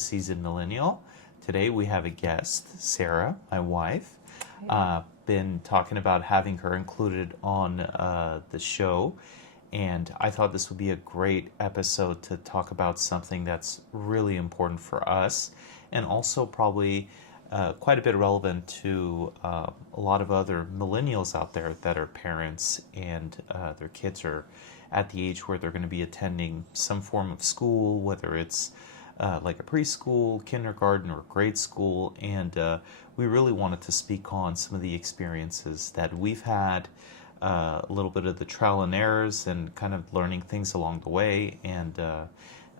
Seasoned Millennial. Today we have a guest, Sarah, my wife. Been talking about having her included on the show, and I thought this would be a great episode to talk about something that's really important for us, and also probably quite a bit relevant to a lot of other millennials out there that are parents and their kids are at the age where they're going to be attending some form of school, whether it's like a preschool, kindergarten, or grade school. And we really wanted to speak on some of the experiences that we've had, a little bit of the trial and errors, and kind of learning things along the way, and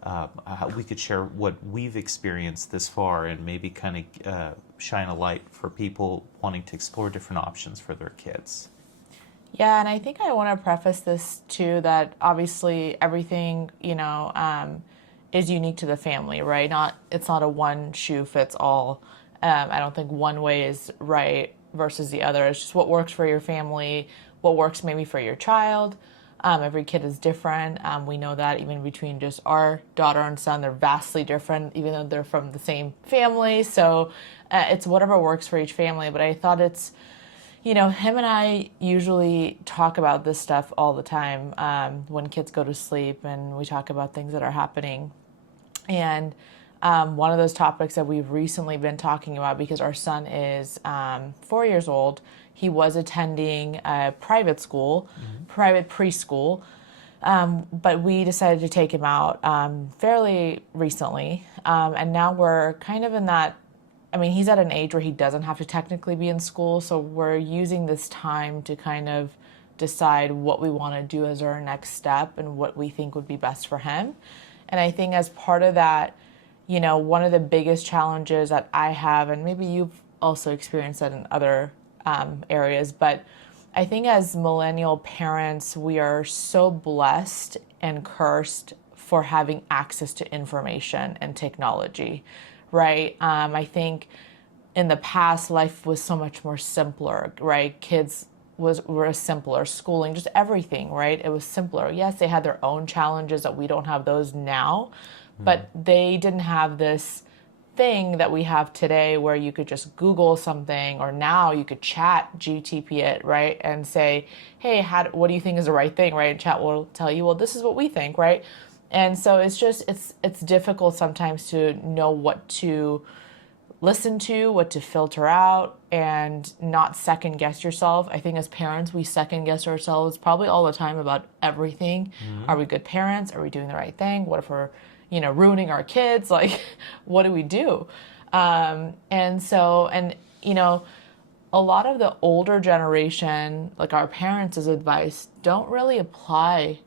how we could share what we've experienced this far, and maybe kind of shine a light for people wanting to explore different options for their kids. Yeah, and I think I want to preface this too, that obviously everything, is unique to the family, right? It's not a one shoe fits all. I don't think one way is right versus the other. It's just what works for your family, what works maybe for your child. Every kid is different. We know that even between just our daughter and son, they're vastly different, even though they're from the same family. So it's whatever works for each family. But I thought it's, him and I usually talk about this stuff all the time when kids go to sleep, and we talk about things that are happening. And one of those topics that we've recently been talking about, because our son is 4 years old, he was attending a private school, private preschool, but we decided to take him out fairly recently. And now we're kind of in that, he's at an age where he doesn't have to technically be in school, so we're using this time to kind of decide what we want to do as our next step and what we think would be best for him. And I think as part of that, one of the biggest challenges that I have, and maybe you've also experienced that in other areas, but I think as millennial parents, we are so blessed and cursed for having access to information and technology, right? I think in the past, life was so much more simpler, right? Kids were simpler, schooling, just everything, right? It was simpler. Yes, they had their own challenges that we don't have those now, but they didn't have this thing that we have today where you could just Google something, or now you could chat GTP it, right? And say, hey, what do you think is the right thing, right? And chat will tell you, well, this is what we think, right? And so it's difficult sometimes to know what to listen to, what to filter out, and not second guess yourself. I think as parents, we second guess ourselves probably all the time about everything. Are we good parents? Are we doing the right thing? What if we're ruining our kids? Like, what do we do? A lot of the older generation, like our parents' advice, don't really apply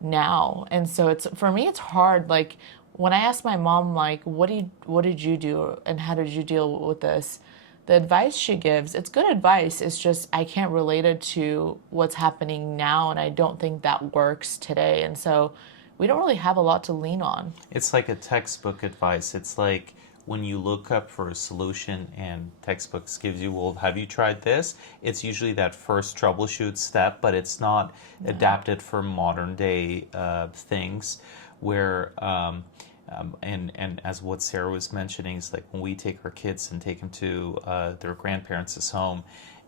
now. And so for me, it's hard. Like when I ask my mom, like, what did you do and how did you deal with this? The advice she gives, it's good advice. It's just, I can't relate it to what's happening now. And I don't think that works today. And so we don't really have a lot to lean on. It's like a textbook advice. It's like when you look up for a solution and textbooks gives you, well, have you tried this? It's usually that first troubleshoot step, but it's not adapted for modern day things where, and as what Sarah was mentioning, is like when we take our kids and take them to their grandparents' home,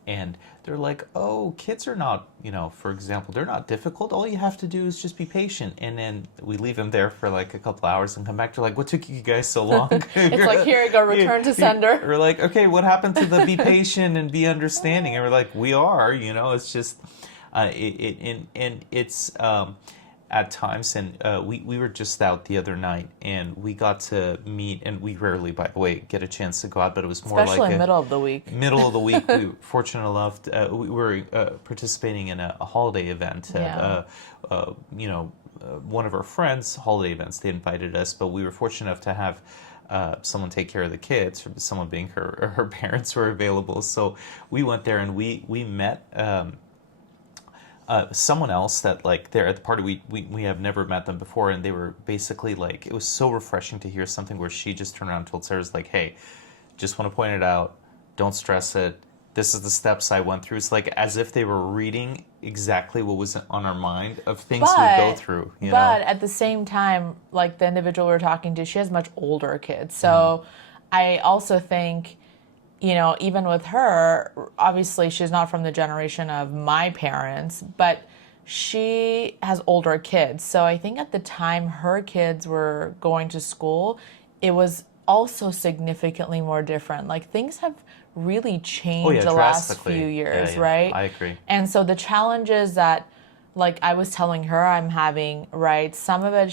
and they're like, oh, kids are not, for example, they're not difficult. All you have to do is just be patient. And then we leave them there for like a couple hours and come back to like, what took you guys so long? It's like, here you go, return to sender. We're like, okay, what happened to the be patient and be understanding? And we're like, we are, it's just, it's at times, and we were just out the other night, and we got to meet, and we rarely, by the way, get a chance to go out, but it was more especially like middle of the week. Middle of the week, we were fortunate enough, we were participating in a holiday event at, one of our friends' holiday events. They invited us, but we were fortunate enough to have someone take care of the kids, someone being her parents were available. So we went there, and we met someone else that, like, there at the party, we have never met them before, and they were basically like, it was so refreshing to hear something where she just turned around and told Sarah's like, hey, just want to point it out, don't stress it, this is the steps I went through. It's like as if they were reading exactly what was on our mind of things we go through, you know? But at the same time, like the individual we're talking to, she has much older kids. So I also think, you know, even with her, obviously she's not from the generation of my parents, but she has older kids. So I think at the time her kids were going to school, it was also significantly more different. Like things have really changed the last drastically. few years, Yeah, right? I agree. And so the challenges that, like I was telling her I'm having, right? Some of it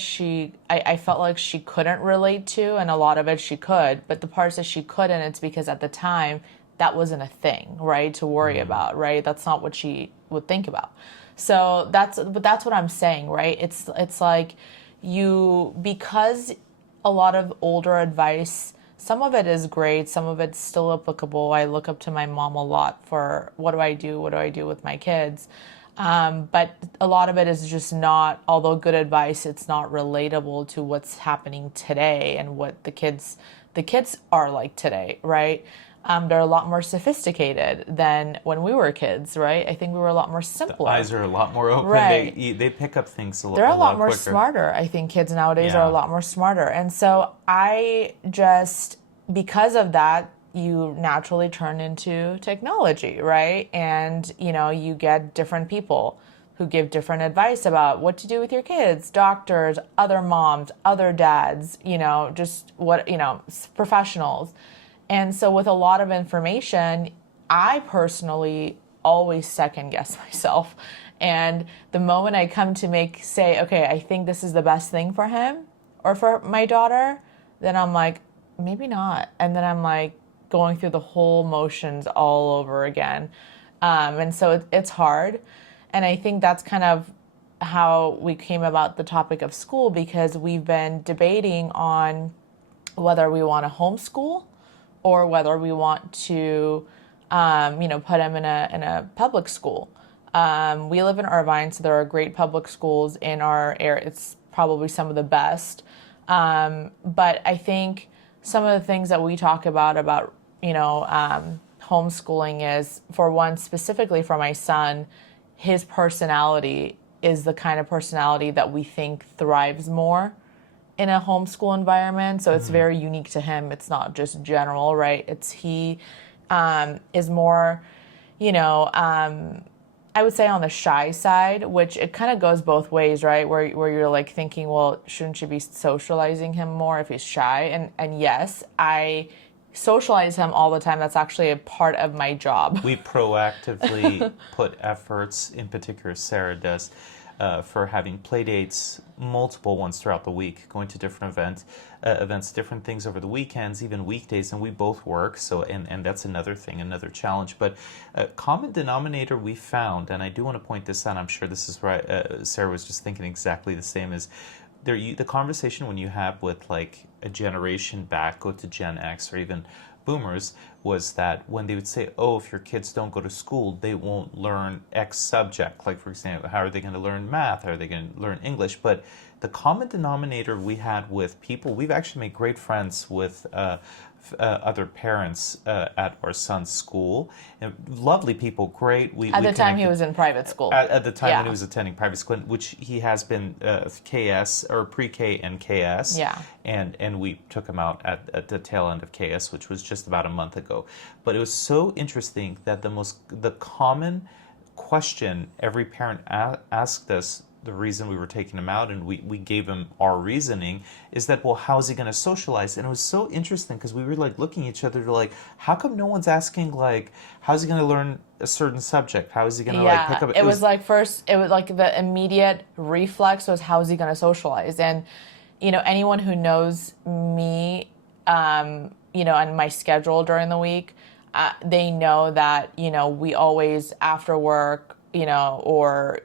I felt like she couldn't relate to, and a lot of it she could, but the parts that she couldn't, it's because at the time that wasn't a thing, right? To worry about, right? That's not what she would think about. So that's what I'm saying, right? It's like because a lot of older advice, some of it is great, some of it's still applicable. I look up to my mom a lot for what do I do with my kids. But a lot of it is just not, although good advice, it's not relatable to what's happening today and what the kids are like today, right? They're a lot more sophisticated than when we were kids, right? I think we were a lot more simpler. The eyes are a lot more open. Right. They pick up things They're a lot more quicker. smarter. I think kids nowadays are Yeah. a lot more smarter. And so because of that, you naturally turn into technology, right? And, you know, you get different people who give different advice about what to do with your kids, doctors, other moms, other dads, you know, just professionals. And so with a lot of information, I personally always second guess myself. And the moment I come to say, okay, I think this is the best thing for him or for my daughter, then I'm like, maybe not. And then I'm like going through the whole motions all over again. And so it's hard. And I think that's kind of how we came about the topic of school, because we've been debating on whether we want to homeschool or whether we want to, put him in a public school. We live in Irvine, so there are great public schools in our area. It's probably some of the best. But I think some of the things that we talk about, homeschooling is, for one, specifically for my son, his personality is the kind of personality that we think thrives more in a homeschool environment. So it's very unique to him. It's not just general, right? He is more, I would say on the shy side, which it kind of goes both ways, right? Where you're like thinking, well, shouldn't you be socializing him more if he's shy? And yes, I socialize him all the time. That's actually a part of my job. We proactively put efforts, in particular Sarah does, for having play dates, multiple ones throughout the week, going to different events, different things over the weekends, even weekdays, and we both work. So, and that's another thing, another challenge. But a common denominator we found, and I do want to point this out, I'm sure this is right, Sarah was just thinking exactly the same, is the conversation when you have with like a generation back, go to Gen X or even boomers, was that when they would say, oh, if your kids don't go to school, they won't learn X subject. Like, for example, how are they going to learn math? How are they going to learn English? But the common denominator we had with people, we've actually made great friends with other parents at our son's school. And lovely people, great. At the time he was in private school. At the time Yeah. when he was attending private school, which he has been KS or pre-K and KS. Yeah. And we took him out at the tail end of KS, which was just about a month ago. But it was so interesting that the common question every parent asked us, the reason we were taking him out, and we gave him our reasoning, is that, well, how is he going to socialize? And it was so interesting because we were like looking at each other like, how come no one's asking like, how's he going to learn a certain subject? How is he going to like pick up? It was like the immediate reflex was, how is he going to socialize? And anyone who knows me, and my schedule during the week, they know that we always after work, or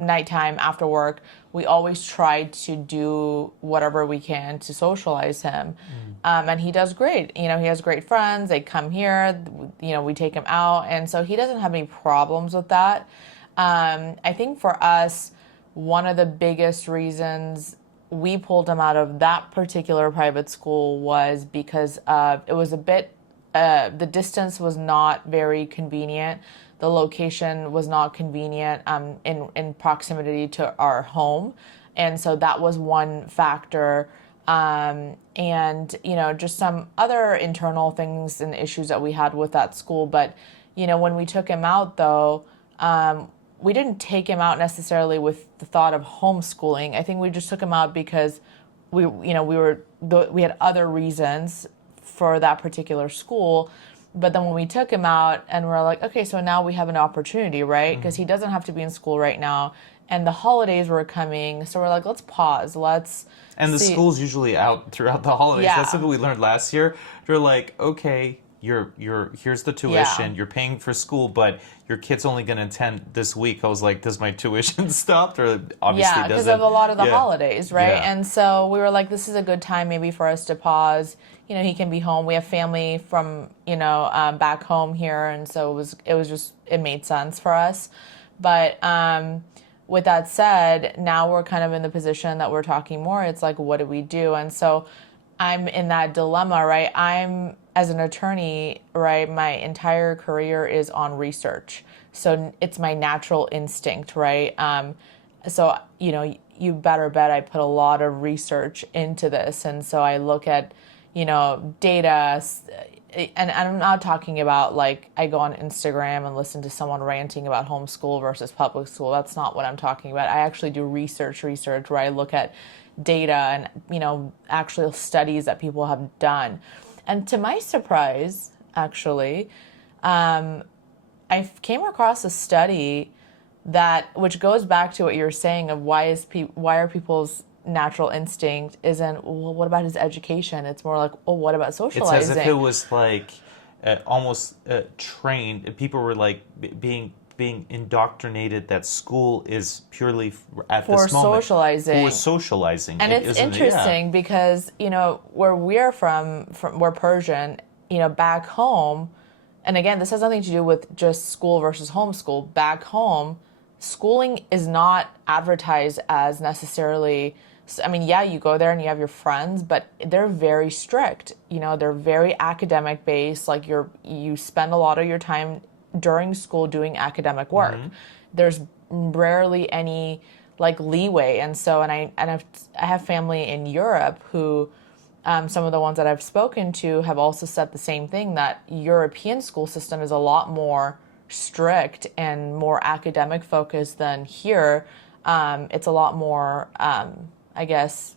nighttime after work, we always try to do whatever we can to socialize him. And he does great. He has great friends. They come here, we take him out. And so he doesn't have any problems with that. I think for us, one of the biggest reasons we pulled him out of that particular private school was because it was a bit the distance was not very convenient. The location was not convenient in proximity to our home. And so that was one factor. And, just some other internal things and issues that we had with that school. But, when we took him out, though, we didn't take him out necessarily with the thought of homeschooling. I think we just took him out because we had other reasons for that particular school. But then when we took him out and we're like, okay, so now we have an opportunity, right? Because he doesn't have to be in school right now. And the holidays were coming. So we're like, let's pause. And the school's usually out throughout the holidays. Yeah. That's something we learned last year. They're like, okay, here's the tuition. Yeah. You're paying for school, but your kid's only going to attend this week. I was like, does my tuition stop? Or obviously because doesn't. of a lot of the Yeah. holidays, right? Yeah. And so we were like, this is a good time maybe for us to pause. He can be home. We have family from, back home here. And so it made sense for us. But with that said, now we're kind of in the position that we're talking more. It's like, what do we do? And so I'm in that dilemma, right? As an attorney, right, my entire career is on research. So it's my natural instinct, right? So, you better bet I put a lot of research into this. And so I look at, data, and I'm not talking about like I go on Instagram and listen to someone ranting about homeschool versus public school. That's not what I'm talking about. I actually do research where I look at data and, actual studies that people have done. And to my surprise, actually, I came across a study which goes back to what you're saying of why are people's natural instinct isn't, well, what about his education? It's more like, oh, what about socializing? It's as if it was like almost trained. People were like being indoctrinated that school is purely at for this moment socializing. for socializing. And it's interesting because, where we're from we're Persian, back home, and again, this has nothing to do with just school versus homeschool. Back home, schooling is not advertised as necessarily, I mean, yeah, you go there and you have your friends, but they're very strict. They're very academic based. Like you spend a lot of your time during school doing academic work. Mm-hmm. There's rarely any like leeway. And so, I have family in Europe who, some of the ones that I've spoken to have also said the same thing, that European school system is a lot more strict and more academic focused than here. It's a lot more, I guess,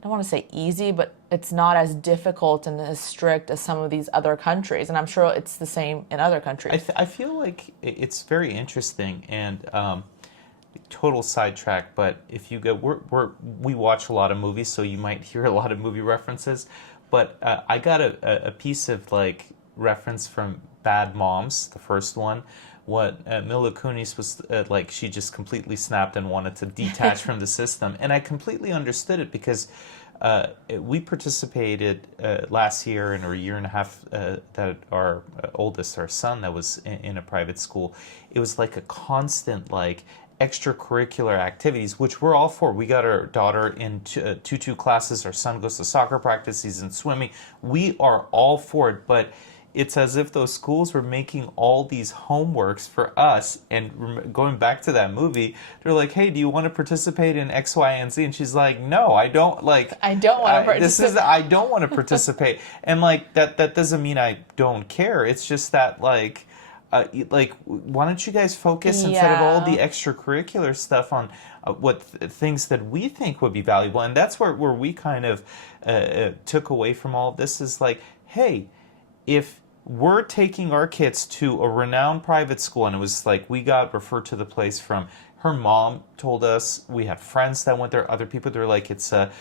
I don't want to say easy, but it's not as difficult and as strict as some of these other countries. And I'm sure it's the same in other countries. I feel like it's very interesting and total sidetrack, but if you go, we watch a lot of movies, so you might hear a lot of movie references. But I got a piece of like reference from Bad Moms, the first one. What Mila Kunis was like, she just completely snapped and wanted to detach from the system. And I completely understood it because we participated last year or a year and a half that our oldest, our son, that was in a private school. It was like a constant like extracurricular activities, which we're all for. We got our daughter in tutu classes. Our son goes to soccer practice. He's in swimming. We are all for it, but it's as if those schools were making all these homeworks for us. And going back to that movie, they're like, hey, do you want to participate in X, Y, and Z? And she's like, no, I don't. Like, I don't want to participate. I don't want to participate. And like, that doesn't mean I don't care. It's just that like, why don't you guys focus instead of all the extracurricular stuff on what things that we think would be valuable? And that's where we kind of took away from all of this is like, hey, if we're taking our kids to a renowned private school, and it was like we got referred to the place from her mom told us, we had friends that went there, other people, they're like, it's a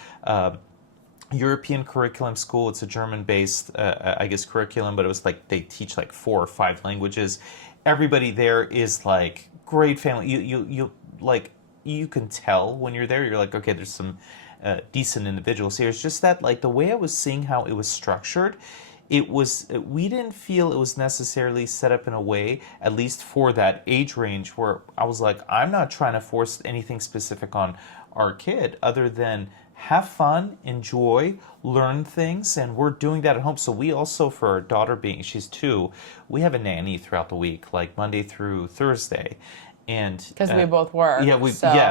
European curriculum school. It's a German-based, I guess, curriculum, but it was like they teach like 4 or 5 languages. Everybody there is like great family. You like, you can tell when you're there. You're like, okay, there's some decent individuals here. It's just that like the way I was seeing how it was structured, we didn't feel it was necessarily set up in a way, at least for that age range, where I was like, I'm not trying to force anything specific on our kid other than have fun, enjoy, learn things, and we're doing that at home. So we also, for our daughter being, she's 2, we have a nanny throughout the week, like Monday through Thursday. And Because we both work.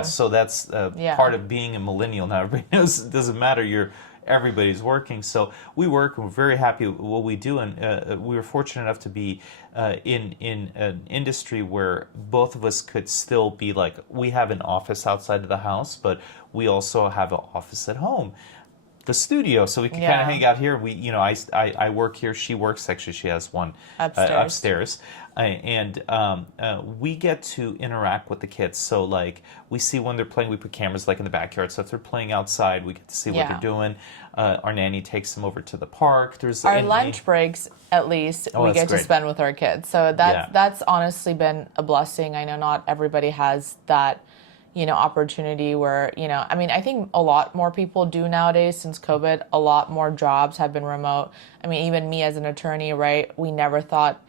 so that's Yeah. part of being a millennial now. Everybody knows it doesn't matter. Everybody's working, so we work. And we're very happy with what we do, and we were fortunate enough to be in an industry where both of us could still be like, we have an office outside of the house, but we also have an office at home, the studio, so we can kind Yeah. of hang out here. We, I work here. She works. Actually, she has one upstairs, and we get to interact with the kids. So like we see when they're playing. We put cameras like in the backyard. So if they're playing outside, we get to see what they're doing. Our nanny takes them over to the park. There's our lunch breaks, at least, we get to spend with our kids. So that's honestly been a blessing. I know not everybody has that, opportunity where, I think a lot more people do nowadays since COVID. A lot more jobs have been remote. I mean, even me as an attorney, right? We never thought,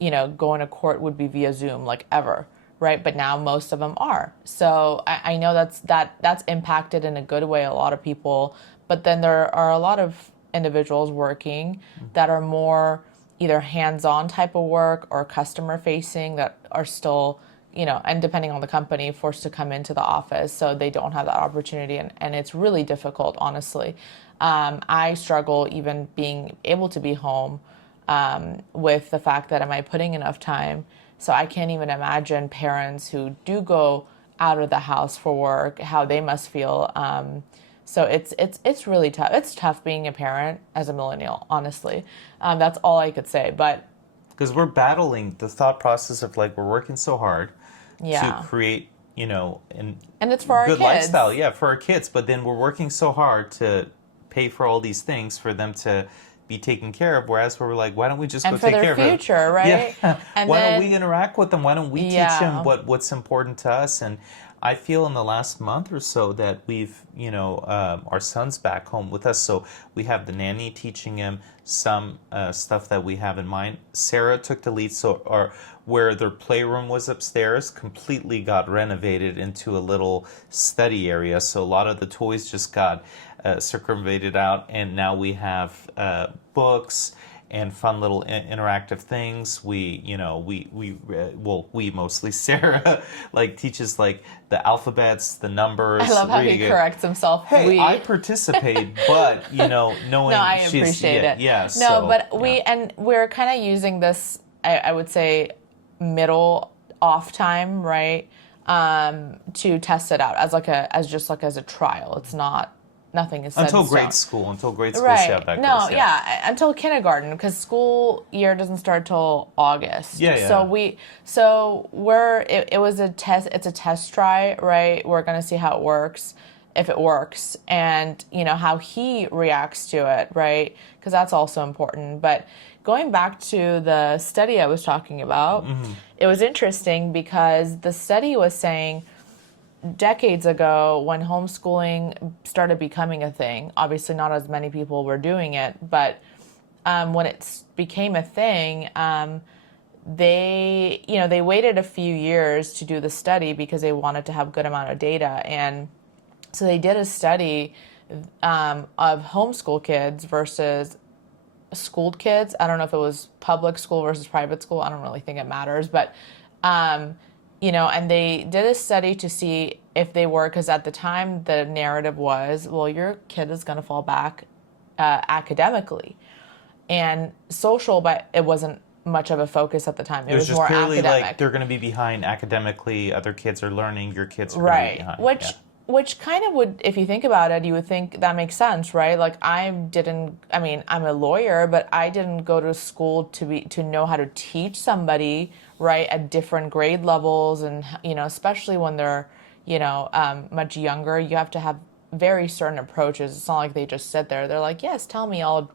going to court would be via Zoom, like ever, right? But now most of them are. So I know that's impacted in a good way a lot of people. But then there are a lot of individuals working that are more either hands-on type of work or customer facing that are still, and depending on the company, forced to come into the office, so they don't have that opportunity, and it's really difficult, honestly. I struggle even being able to be home with the fact that, am I putting enough time? So I can't even imagine parents who do go out of the house for work, how they must feel. So it's really tough. It's tough being a parent as a millennial, honestly. That's all I could say. But because we're battling the thought process of like, we're working so hard to create, and it's for our good kids. lifestyle, for our kids. But then we're working so hard to pay for all these things for them to be taken care of. Whereas we're like, why don't we just go take care of them? And for their future, right? Yeah. And why don't we interact with them? Why don't we teach them Yeah. what's important to us? And I feel in the last month or so that we've, our son's back home with us. So we have the nanny teaching him some stuff that we have in mind. Sarah took the lead. So where their playroom was upstairs completely got renovated into a little study area. So a lot of the toys just got circumvented out. And now we have books and fun little interactive things. We mostly Sarah like teaches like the alphabets, the numbers. I love how he corrects himself. Hey, I participate, but knowing no, I appreciate it. Yeah, no, so, but we're kind of using this, I would say, middle off time, right? To test it out as a trial. It's not. Nothing is set until in stone. Until grade school, right? have that No, course, until kindergarten, because school year doesn't start till August. Yeah. So it was a test. It's a test try, right? We're gonna see how it works, if it works, and how he reacts to it, right? Because that's also important. But going back to the study I was talking about, it was interesting because the study was saying, decades ago, when homeschooling started becoming a thing, obviously not as many people were doing it, but when it became a thing, they waited a few years to do the study because they wanted to have good amount of data. And so they did a study of homeschool kids versus schooled kids. I don't know if it was public school versus private school. I don't really think it matters, but and they did a study to see if they were, because at the time the narrative was, well, your kid is going to fall back academically and social, but it wasn't much of a focus at the time. It was just more clearly academic. like they're going to be behind academically. Other kids are learning. Your kids are going to be behind. Which kind of would, if you think about it, you would think that makes sense, right? Like I'm a lawyer, but I didn't go to school to know how to teach somebody, right, at different grade levels. And, especially when they're, much younger, you have to have very certain approaches. It's not like they just sit there. They're like, yes, tell me, I'll,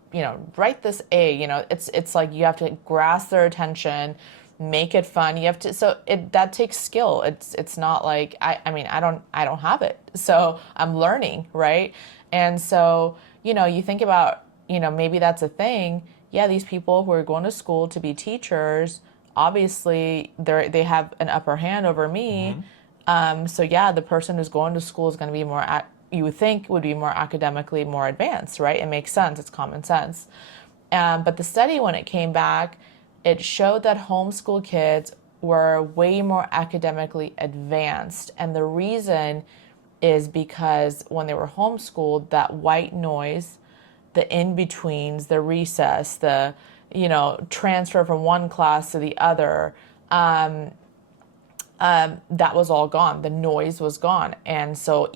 write this A, it's like you have to grasp their attention, make it fun. You have to, that takes skill. It's not like, I don't have it. So I'm learning, right? And so, you think about, maybe that's a thing. Yeah, these people who are going to school to be teachers, obviously they have an upper hand over me. So yeah, the person who's going to school is going to be more you would think would be more academically more advanced, right? It makes sense. It's common sense. But the study, when it came back, it showed that homeschool kids were way more academically advanced. And the reason is because when they were homeschooled, that white noise, the in-betweens, the recess, the, transfer from one class to the other, that was all gone. The noise was gone. And so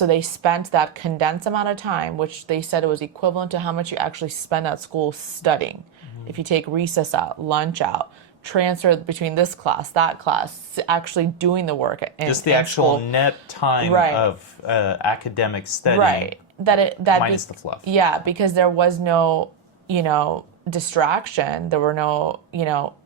they spent that condensed amount of time, which they said it was equivalent to how much you actually spend at school studying. If you take recess out, lunch out, transfer between this class, that class, actually doing the work just the actual school. net time Right. of academic study, Right. minus the fluff. Yeah, because there was no, distraction. There were no,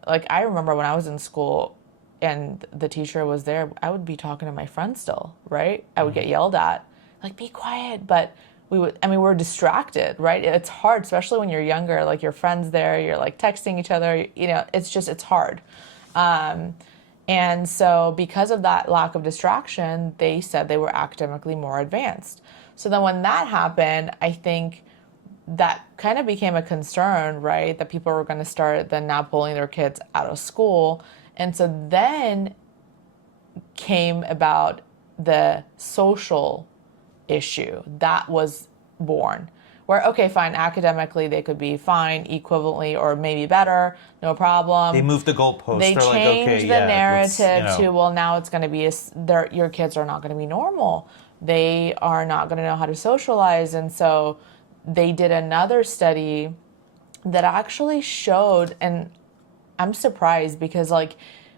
like I remember when I was in school and the teacher was there, I would be talking to my friends still, right? I would get yelled at, like, be quiet. But we're distracted, right? It's hard, especially when you're younger, like your friends there, you're like texting each other, it's hard. And so because of that lack of distraction, they said they were academically more advanced. So then when that happened, I think that kind of became a concern, right? That people were going to start then now pulling their kids out of school. And so then came about the social issue that was born, where, okay, fine, academically they could be fine, equivalently, or maybe better, no problem. They moved the goalpost. They They're changed like, okay, the narrative to, well, now it's going to be, your kids are not going to be normal. They are not going to know how to socialize. And so they did another study that actually showed, and I'm surprised because, like,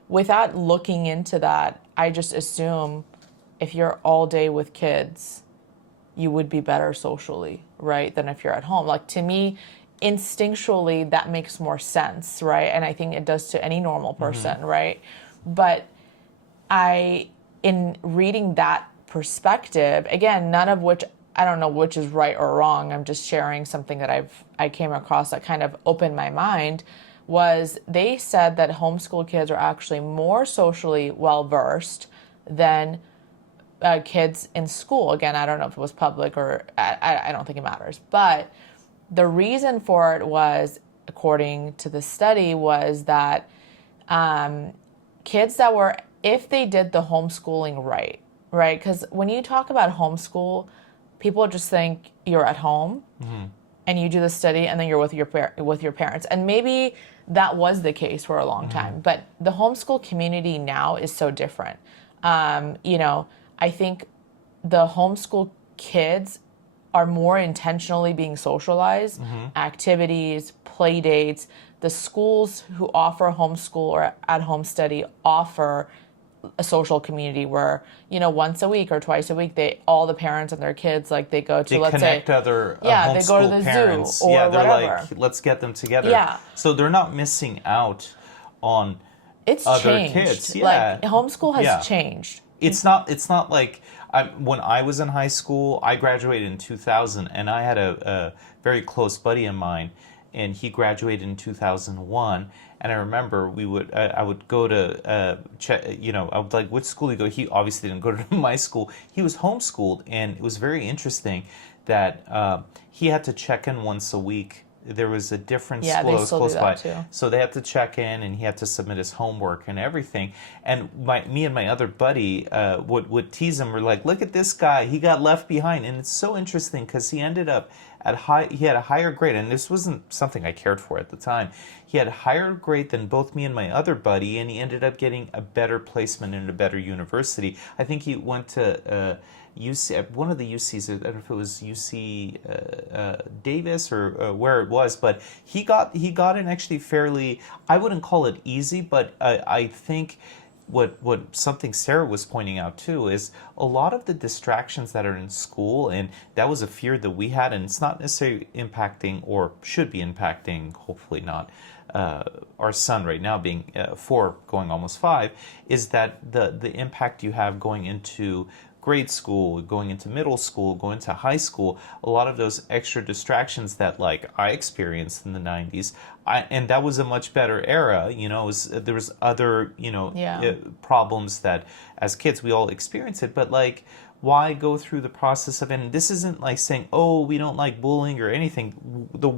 without looking into that, I just assume if you're all day with kids, you would be better socially, right, than if you're at home. Like, to me, instinctually, that makes more sense, right? And I think it does to any normal person, right? But in reading that perspective, again, none of which, I don't know which is right or wrong, I'm just sharing something that I came across that kind of opened my mind, was they said that homeschool kids are actually more socially well-versed than kids in school. Again, I don't know if it was public or I don't think it matters. But the reason for it was, according to the study, was that kids that were, if they did the homeschooling right? Because when you talk about homeschool, people just think you're at home and you do the study and then you're with your parents. And maybe that was the case for a long time. But the homeschool community now is so different. I think the homeschool kids are more intentionally being socialized, activities, play dates. The schools who offer homeschool or at-home study offer a social community where, once a week or twice a week, all the parents and their kids, like, they go to, they let's connect say, other they go to the parents. zoo or they're whatever. like, let's get them together. Yeah. So they're not missing out on It's other changed. kids. Yeah. Like, homeschool has changed. It's not like when I was in high school, I graduated in 2000, and I had a very close buddy of mine, and he graduated in 2001. And I remember I would go to check, I would like, which school do you go? He obviously didn't go to my school. He was homeschooled, and it was very interesting that he had to check in once a week. There was a different school that was close by. Too. So they had to check in, and he had to submit his homework and everything. And me and my other buddy would tease him. We're like, look at this guy. He got left behind. And it's so interesting because he ended up he had a higher grade. And this wasn't something I cared for at the time. He had a higher grade than both me and my other buddy, and he ended up getting a better placement in a better university. I think he went to UC, one of the UCs, I don't know if it was UC Davis or where it was, but he got in actually fairly, I wouldn't call it easy, but I think what something Sarah was pointing out too is a lot of the distractions that are in school, and that was a fear that we had, and it's not necessarily impacting or should be impacting, hopefully not, our son right now being 4 going almost 5, is that the impact you have going into grade school, going into middle school, going to high school, a lot of those extra distractions that like I experienced in the 90s, and that was a much better era, there was other, Yeah. problems that as kids we all experienced it, but like why go through the process of, and this isn't like saying, oh, we don't like bullying or anything. The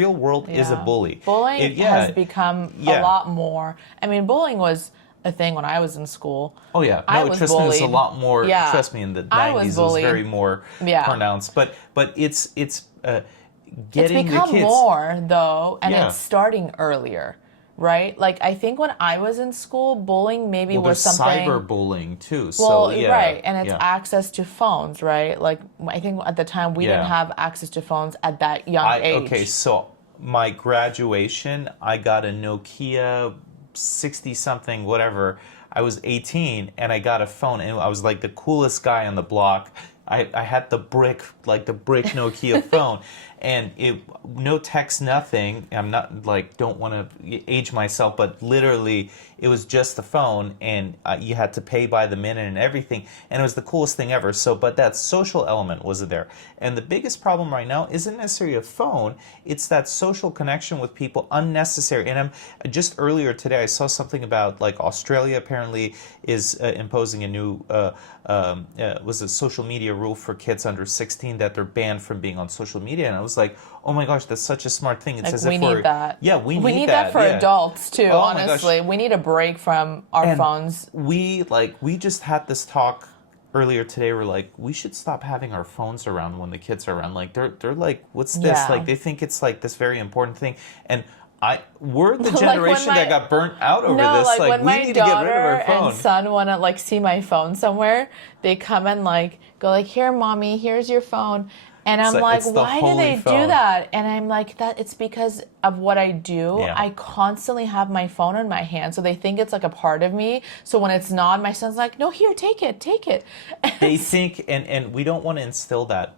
real world is a Yeah. bully. Bullying has become a lot more. I mean, bullying was a thing when I was in school. Oh yeah, I no, was trust me, it was a bullied. lot more. Yeah. Trust me, in the I was 90s, it was bullied. very more Yeah. pronounced. But it's It's getting the become kids. more though, and Yeah. it's starting earlier, right? Like I think when I was in school, bullying maybe Well, was there's something. cyberbullying too. Well, So yeah, right, and it's yeah. access to phones, right? Like I think at the time we didn't Yeah. have access to phones at that young age. Okay, so my graduation, I got a Nokia 60 something, whatever. I was 18 and I got a phone, and I was like the coolest guy on the block. I had the brick Nokia phone, and no text, nothing. I'm not like, don't want to age myself, but literally it was just the phone, and you had to pay by the minute and everything, and it was the coolest thing ever. So, but that social element wasn't there. And the biggest problem right now isn't necessarily a phone, it's that social connection with people, unnecessary. And just earlier today, I saw something about like Australia apparently is imposing a new was a social media rule for kids under 16 that they're banned from being on social media. And I was like, oh my gosh, that's such a smart thing. It's Like as we if need that. Yeah, we need that for yeah. adults too. Oh my gosh. Honestly, we need a break from our And phones. we just had this talk earlier today. We're like, we should stop having our phones around when the kids are around. Like they're like, what's this? Yeah. Like they think it's like this very important thing. And we're the Like when generation that got burnt out over No, this. like Like when we my need to get rid of daughter our phone. and son want to like see my phone somewhere, they come and like go like, here, mommy, here's your phone. And I'm like, it's the why do holy they do phone. that? And I'm like, that it's because of what I do. Yeah. I constantly have my phone in my hand, so they think it's like a part of me. So when it's not, my son's like, no, here, take it. They think, and we don't want to instill that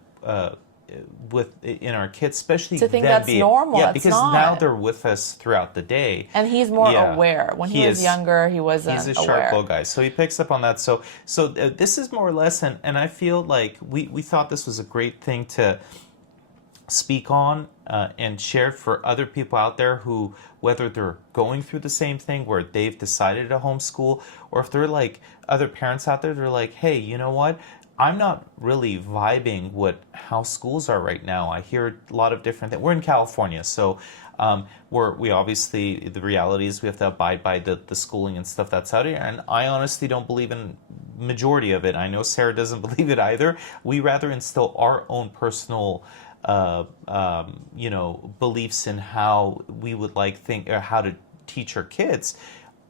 in our kids, especially To think them that's being, normal. Yeah, It's because not. now they're with us throughout the day. And he's more Yeah. aware. When he was is. younger, he wasn't He's a aware. sharp little guy, so he picks up on that. So this is more or less, and I feel like we thought this was a great thing to speak on and share for other people out there who, whether they're going through the same thing where they've decided to homeschool, or if they're like other parents out there, they're like, hey, you know what? I'm not really vibing with how schools are right now. I hear a lot of different things. We're in California, so we obviously, the reality is we have to abide by the schooling and stuff that's out here. And I honestly don't believe in majority of it. I know Sarah doesn't believe it either. We rather instill our own personal beliefs in how we would or how to teach our kids.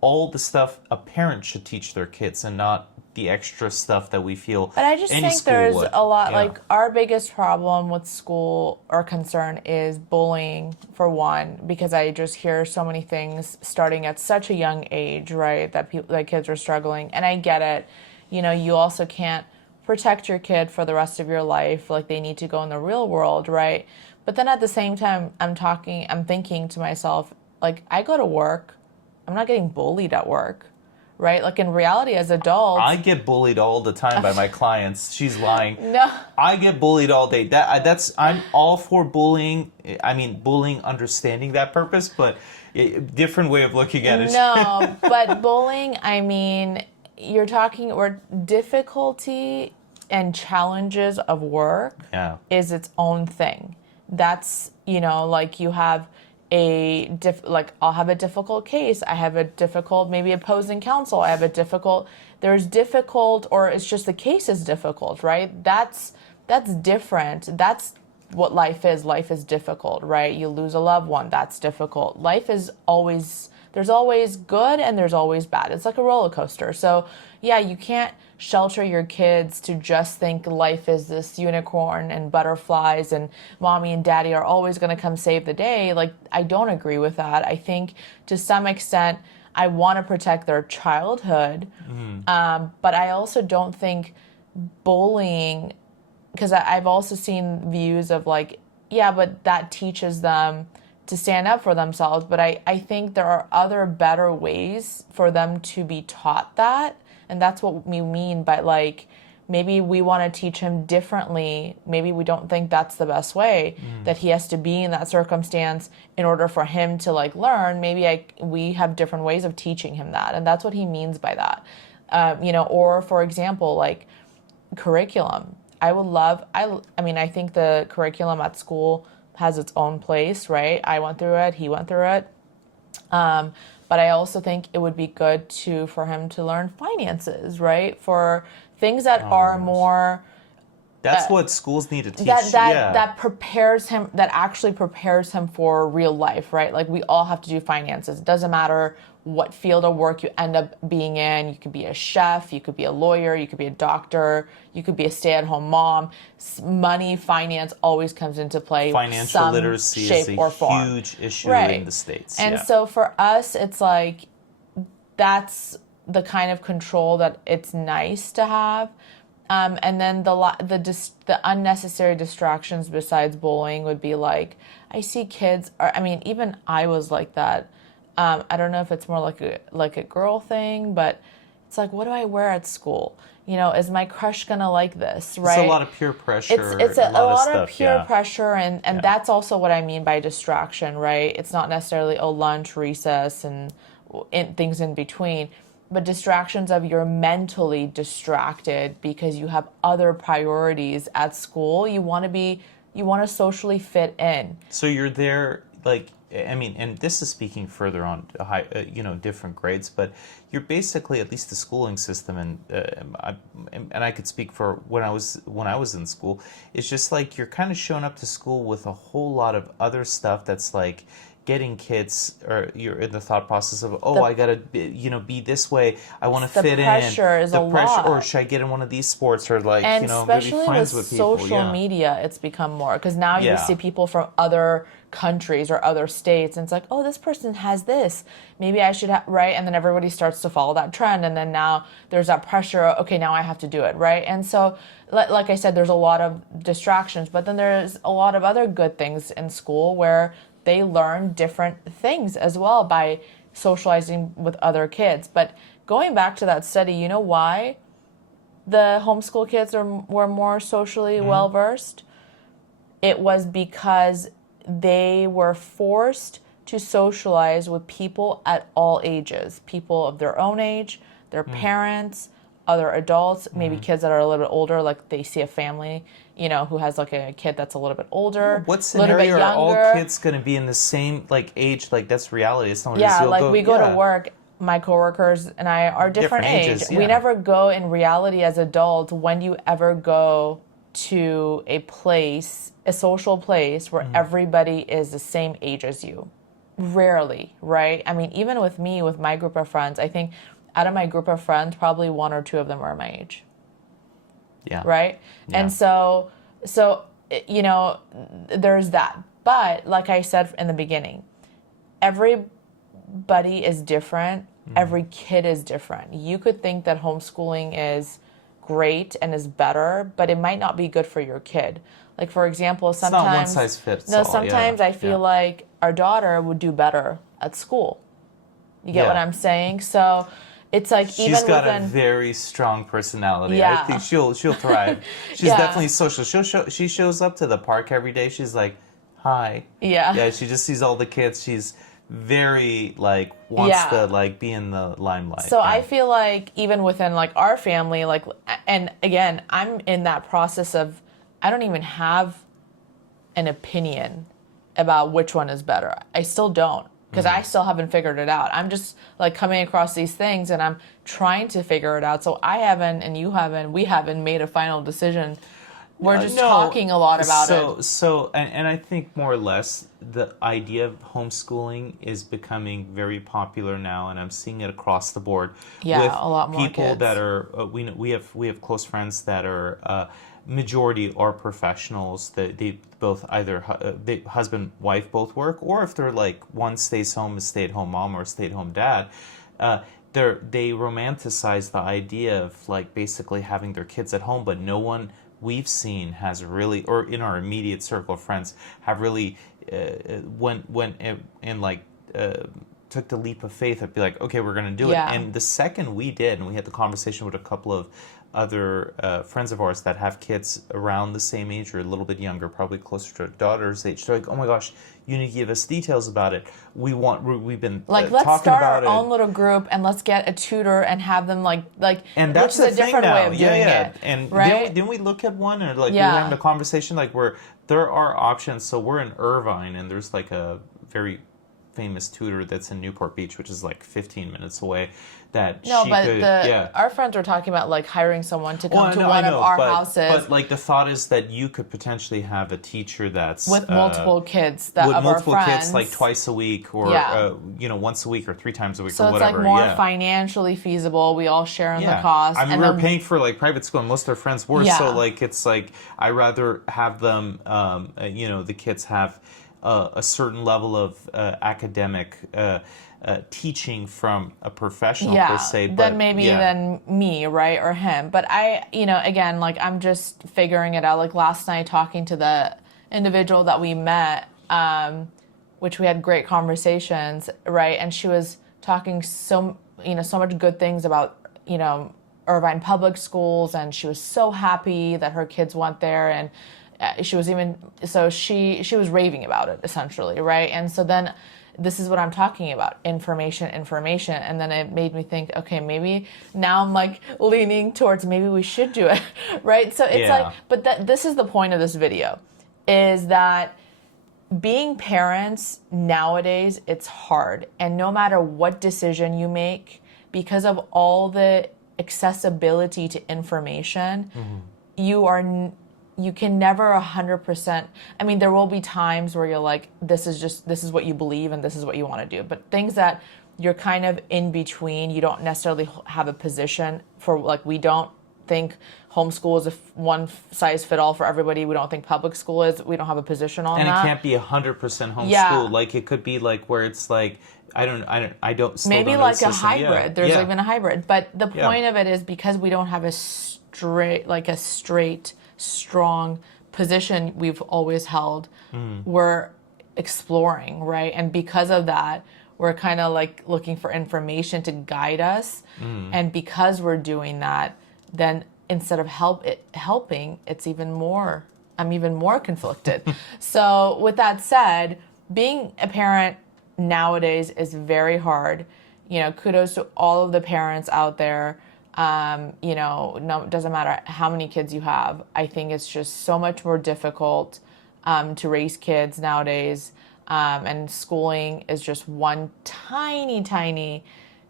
All the stuff a parent should teach their kids, and not the extra stuff that we feel. But I just any think school there's would. a lot, Yeah. like our biggest problem with school or concern is bullying, for one, because I just hear so many things starting at such a young age, right, that kids are struggling. And I get it. You also can't protect your kid for the rest of your life. Like they need to go in the real world, right? But then at the same time, I'm thinking to myself, like I go to work, I'm not getting bullied at work. Right? Like in reality, as adults, I get bullied all the time by my clients. She's lying. No. I get bullied all day. I'm all for bullying. I mean, bullying, understanding that purpose, but different way of looking at it. No, but bullying, I mean, you're talking, or difficulty and challenges of work is its own thing. That's, like you have I'll have a difficult case. I have a difficult, maybe opposing counsel. I have there's difficult, or it's just the case is difficult, right? That's different. That's what life is. Life is difficult, right? You lose a loved one. That's difficult. Life is there's always good and there's always bad. It's like a roller coaster. So yeah, you can't shelter your kids to just think life is this unicorn and butterflies and mommy and daddy are always going to come save the day. Like, I don't agree with that. I think to some extent, I want to protect their childhood. But I also don't think bullying, because I've also seen views of like, yeah, but that teaches them to stand up for themselves. But I think there are other better ways for them to be taught that. And that's what we mean by like maybe we want to teach him differently. Maybe we don't think that's the best way, that he has to be in that circumstance in order for him to like learn. Maybe we have different ways of teaching him that. And that's what he means by that. Or for example, like curriculum. I mean, I think the curriculum at school has its own place, right? I went through it, he went through it. But I also think it would be good for him to learn finances, right? For things that are more... That's what schools need to teach. That prepares him, that actually prepares him for real life, right? Like we all have to do finances. It doesn't matter what field of work you end up being in. You could be a chef, you could be a lawyer, you could be a doctor, you could be a stay-at-home mom. Money, finance always comes into play. Financial literacy is a huge issue in the States. And so for us, it's like that's the kind of control that it's nice to have. And then the unnecessary distractions besides bullying would be like, I see kids, even I was like that. I don't know if it's more like a girl thing, but it's like, what do I wear at school? Is my crush gonna like this, right? It's a lot of peer pressure. It's a lot of peer pressure, and that's also what I mean by distraction, right? It's not necessarily lunch, recess, and things in between. But distractions of you're mentally distracted because you have other priorities at school. You want to socially fit in. So you're there, and this is speaking further on high, different grades, but you're basically, at least the schooling system, and I could speak for when I was in school, it's just like you're kind of showing up to school with a whole lot of other stuff that's like getting kids, or you're in the thought process of, I gotta be this way, I want to fit in. The pressure is a lot. Or should I get in one of these sports, or and maybe friends with people. Social media, it's become more, because now you see people from other countries or other states, and it's like, this person has this, maybe I should have, right? And then everybody starts to follow that trend, and then now there's that pressure, okay, now I have to do it, right? And so like I said, there's a lot of distractions, but then there's a lot of other good things in school where they learn different things as well by socializing with other kids. But going back to that study, you know why the homeschool kids were more socially well-versed? It was because they were forced to socialize with people at all ages, people of their own age, their parents, other adults, maybe kids that are a little bit older, like they see a family, who has like a kid that's a little bit older, what scenario are all kids going to be in the same age? Like that's reality. It's not we go to work. My coworkers and I are different age. We never go in reality as adults. When do you ever go to a social place where everybody is the same age as you? Rarely, right? I mean, even with me, with my group of friends, I think out of my group of friends, probably one or two of them are my age. Yeah. Right? Yeah. And so there's that. But like I said in the beginning, everybody is different. Every kid is different. You could think that homeschooling is great and is better, but it might not be good for your kid. Like, for example, sometimes... It's not one size fits all. Sometimes I feel like our daughter would do better at school. You get what I'm saying? So... It's like she's got a very strong personality. Yeah. I think she'll thrive. She's definitely social. She shows up to the park every day. She's like, hi. Yeah. Yeah. She just sees all the kids. She's very wants to be in the limelight. So I feel like even within our family, and again, I'm in that process of I don't even have an opinion about which one is better. I still don't. Because I still haven't figured it out. I'm just coming across these things and I'm trying to figure it out. So I haven't, and you haven't, we haven't made a final decision. We're just talking a lot about it. So, and I think more or less the idea of homeschooling is becoming very popular now, and I'm seeing it across the board. Yeah, with a lot more people kids. that are we have close friends that are. Majority are professionals. They both either husband wife both work, or if they're one stays home, a stay-at-home mom or a stay-at-home dad, they romanticize the idea of basically having their kids at home, but no one we've seen has really, or in our immediate circle of friends, have really took the leap of faith of be like, okay, we're going to do it. And the second we did, and we had the conversation with a couple of other friends of ours that have kids around the same age or a little bit younger, probably closer to our daughter's age. They're like, oh my gosh, you need to give us details about it. We've been Like, let's talking start about our own little group and let's get a tutor and have them like, and that's which is the a different thing now. way of doing it. And right? didn't we look at one and like we Yeah. were having a conversation like where there are options. So we're in Irvine and there's like a very famous tutor that's in Newport Beach, which is like 15 minutes away. Our friends were talking about like hiring someone to come to one of our houses. But like the thought is that you could potentially have a teacher that's with multiple kids of our friends, like twice a week or once a week or 3 times a week so or whatever. So it's like more financially feasible. We all share in the cost. I mean, we're paying for like private school, and most of our friends were. Yeah. So like it's like I rather have them. The kids have a certain level of academic. Teaching from a professional per se, but than me, right, or him. But I, again, like I'm just figuring it out. Like last night, talking to the individual that we met, which we had great conversations, right, and she was talking so much good things about Irvine public schools, and she was so happy that her kids went there, and she was raving about it essentially, right, and so then. This is what I'm talking about, information. And then it made me think, okay, maybe now I'm like leaning towards maybe we should do it, right? So it's this is the point of this video, is that being parents nowadays, it's hard. And no matter what decision you make, because of all the accessibility to information, you can never 100%. I mean, there will be times where you're like, this is what you believe and this is what you want to do. But things that you're kind of in between, you don't necessarily have a position for. Like, we don't think homeschool is a one size fit all for everybody. We don't think public school is. We don't have a position on that. And it can't be 100% homeschool. Yeah. Like it could be like where it's like I don't. Maybe like a hybrid. Yeah. There's even a hybrid. But the point of it is because we don't have a straight strong position we've always held, we're exploring, right? And because of that, we're kind of like looking for information to guide us. And because we're doing that, then instead of helping, I'm even more conflicted. So with that said, being a parent nowadays is very hard. Kudos to all of the parents out there. No, it doesn't matter how many kids you have. I think it's just so much more difficult to raise kids nowadays. And schooling is just one tiny,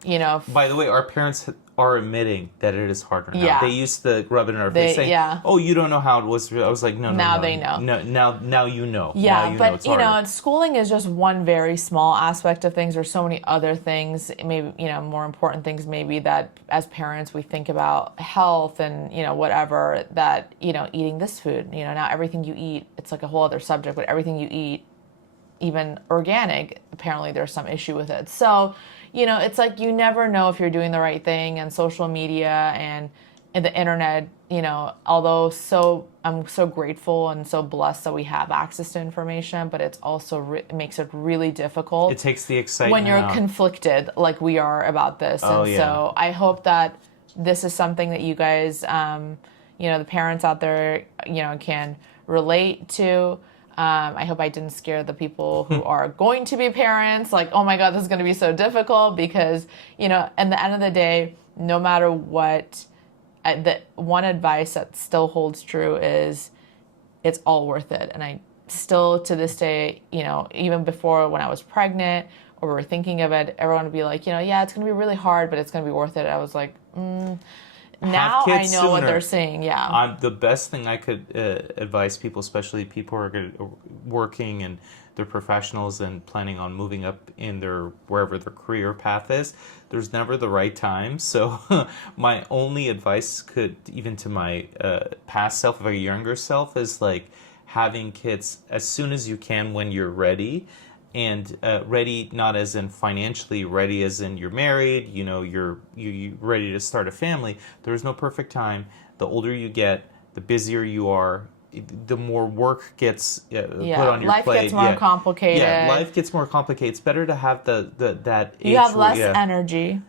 By the way, our parents are admitting that it is harder now. Yeah. They used to rub it in our face saying, oh, you don't know how it was. I was like, no. Now they know. No, now you know. Yeah, but schooling is just one very small aspect of things. There's so many other things, maybe, more important things maybe that as parents we think about health and, whatever, that, eating this food, now everything you eat, it's like a whole other subject, but everything you eat, even organic, apparently there's some issue with it. So, it's like you never know if you're doing the right thing, and social media and the internet, although I'm so grateful and so blessed that we have access to information, but it's also it makes it really difficult. It takes the excitement when you're out. Conflicted like we are about this. So I hope that this is something that you guys, the parents out there, can relate to. I hope I didn't scare the people who are going to be parents. Like, oh my God, this is going to be so difficult because, at the end of the day, no matter what, the one advice that still holds true is it's all worth it. And I still, to this day, even before when I was pregnant or we were thinking of it, everyone would be like, it's going to be really hard, but it's going to be worth it. I was like, now I know what they're saying. Yeah. The best thing I could advise people, especially people who are working and they're professionals and planning on moving up in wherever their career path is, there's never the right time. So my only advice even to my past self, or younger self, is like having kids as soon as you can when you're ready. And ready not as in financially ready, as in you're married, you're ready to start a family. There's no perfect time. The older you get, the busier you are, the more work gets put on your plate. Life gets more complicated. Yeah, life gets more complicated. It's better to have that age. You have less energy.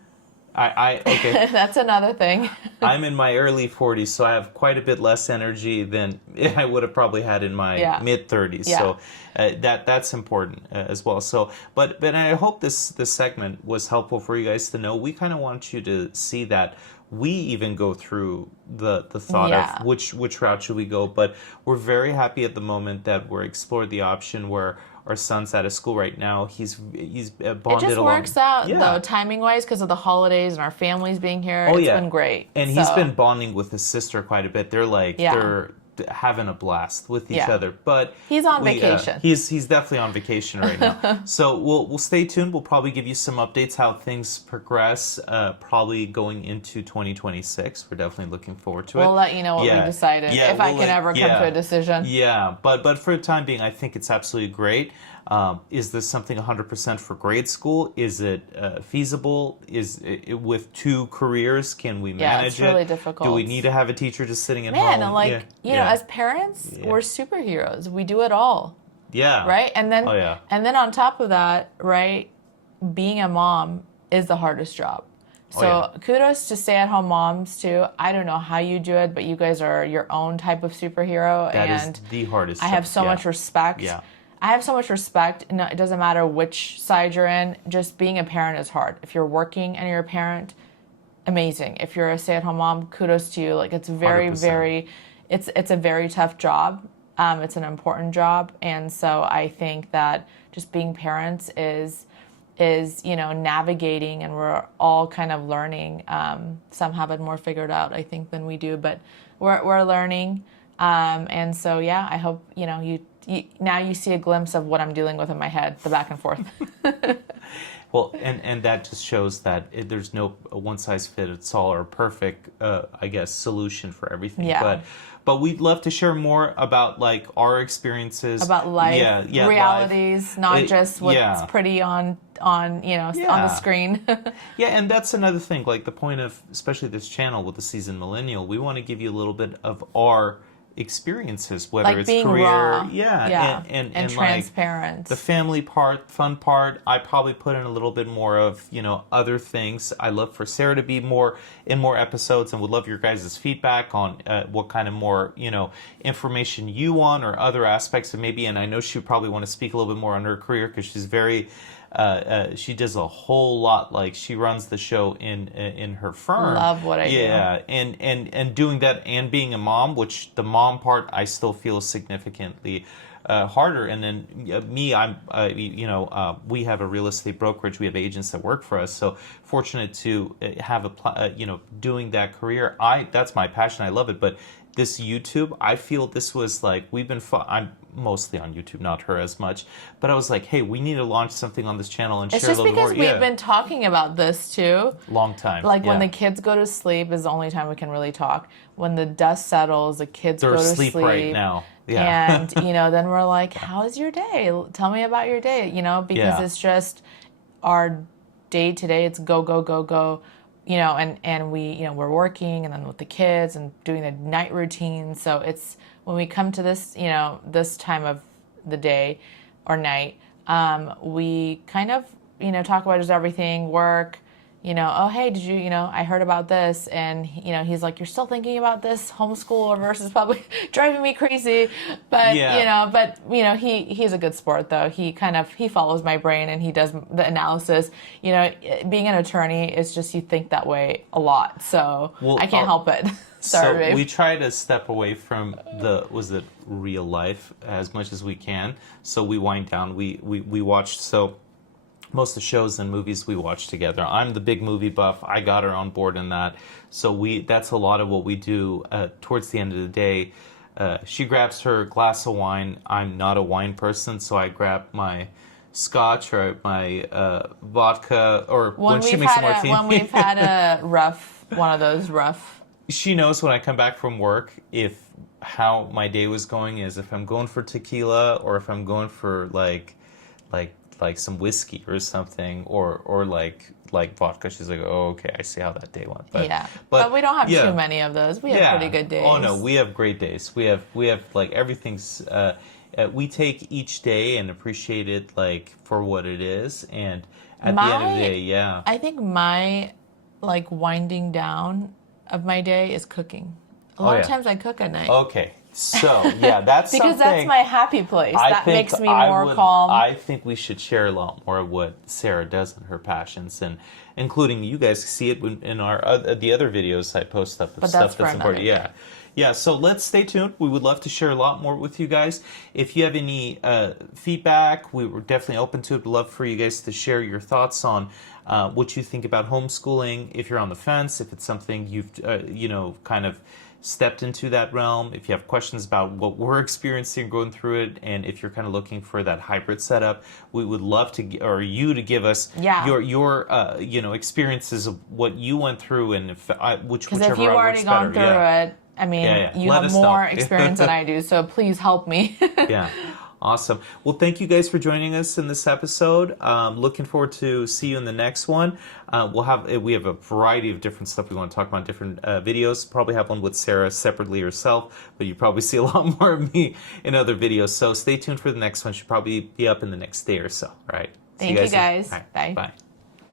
Okay. That's another thing. I'm in my early 40s, so I have quite a bit less energy than I would have probably had in my Yeah. mid 30s. Yeah. So that's important as well. So, but I hope this segment was helpful for you guys to know. We kind of want you to see that we even go through the thought Yeah. of which route should we go. But we're very happy at the moment that we're explored the option where our son's at a school right now. He's bonded It just along. works out Yeah. though, timing wise, because of the holidays and our families being here. Oh, It's yeah. been great. And he's been bonding with his sister quite a bit. They're like Yeah. they're having a blast with each Yeah. other. But He's on vacation. He's definitely on vacation right now. So we'll stay tuned. We'll probably give you some updates how things progress. Probably going into 2026. We're definitely looking forward to it. We'll let you know what Yeah. we decided Yeah, if I we'll can let- ever come yeah. to a decision. Yeah, but for the time being, I think it's absolutely great. Is this something 100% for grade school? Is it feasible? Is it, with two careers, can we Yeah, manage it's really it? difficult. Do we need to have a teacher just sitting at Man, home? like Yeah, you know, yeah. as parents, Yeah. we're superheroes. We do it all, Yeah. right? And then, Oh, yeah. and then on top of that, right, being a mom is the hardest job. So Oh, kudos to stay-at-home moms too. I don't know how you do it, but you guys are your own type of superhero, That is and the hardest I have job. so Yeah. much respect. Yeah. I have so much respect. No, it doesn't matter which side you're in. Just being a parent is hard. If you're working and you're a parent, amazing. If you're a stay-at-home mom, kudos to you. Like it's very, 100%. very, it's a very tough job. It's an important job, and so I think that just being parents is navigating, and we're all kind of learning. Some have it more figured out, I think, than we do, but we're learning. And so yeah, I hope you now you see a glimpse of what I'm dealing with in my head, the back and forth. Well, and that just shows that there's no one size fits all or perfect, I guess, solution for everything. Yeah. But we'd love to share more about like our experiences About life, yeah, realities, not It- just what's yeah. pretty on on the Yeah. screen. Yeah, and that's another thing. Like the point of, especially this channel with the Seasoned Millennial, we want to give you a little bit of our experiences, whether Like it's being career, raw. yeah, and like transparent. the family part, fun part. I probably put in a little bit more of other things. I love for Sarah to be more in more episodes, and would love your guys' feedback on what kind of more information you want or other aspects of maybe. And I know she would probably want to speak a little bit more on her career because she's very. She does a whole lot. Like she runs the show in her firm. Love what I do. Yeah, and doing that and being a mom, which the mom part I still feel significantly harder. And then me, I'm we have a real estate brokerage. We have agents that work for us. So fortunate to have doing that career. That's my passion. I love it. But this YouTube, I feel this was like I'm mostly on YouTube, not her as much. But I was like, hey, we need to launch something on this channel and It's share a just little because bit more. we've been talking about this too. Long time. Like when yeah. the kids go to sleep is the only time we can really talk. When the dust settles, the kids They're go to asleep sleep right now. Yeah. And then we're like, how's your day? Tell me about your day, because Yeah. it's just our day to day. It's go, go, go, go, and we, we're working and then with the kids and doing the night routine. So it's when we come to this, this time of the day or night, we kind of, talk about just everything, work, oh, hey, did you, I heard about this. And, he's like, you're still thinking about this homeschool versus public, driving me crazy. But, Yeah. He's a good sport though. He follows my brain and he does the analysis. Being an attorney is just, you think that way a lot. So Well, I can't help it. Sorry, so babe. we try to step away from real life as much as we can. So we wind down. We watch most of the shows and movies we watch together. I'm the big movie buff. I got her on board in that. So that's a lot of what we do towards the end of the day. She grabs her glass of wine. I'm not a wine person, so I grab my scotch or my vodka, or when she makes a martini. When we've had one of those rough. She knows when I come back from work how my day was going is if I'm going for tequila or if I'm going for like some whiskey or something or like vodka. She's like, oh, okay, I see how that day went. But we don't have yeah. too many of those. We have pretty good days. Oh no, we have great days. We have like everything's. We take each day and appreciate it like for what it is, and at the end of the day, yeah. I think my like winding down of my day is cooking. A Oh, lot yeah. of times I cook at night. Okay, so yeah, that's because that's something my happy place. I That think makes me I more would- calm. I think we should share a lot more of what Sarah does in her passions, and including you guys see it in our the other videos I post up of But stuff that's for that's important. another Yeah. day. Yeah, so let's stay tuned. We would love to share a lot more with you guys. If you have any feedback, we were definitely open to it. We'd love for you guys to share your thoughts on what you think about homeschooling. If you're on the fence, if it's something you've kind of stepped into that realm, if you have questions about what we're experiencing going through it, and if you're kind of looking for that hybrid setup, we would love to you to give us Yeah. your experiences of what you went through, and Because whichever if you've route already works gone better. through Yeah. it, I mean, Yeah. you Let have us know. more experience than I do, so please help me. Yeah, awesome. Well, thank you guys for joining us in this episode. Looking forward to see you in the next one. We have a variety of different stuff we want to talk about in different videos. Probably have one with Sarah separately herself, but you probably see a lot more of me in other videos. So stay tuned for the next one. Should probably be up in the next day or so. All right. See Thank you guys. All right, Bye. Bye.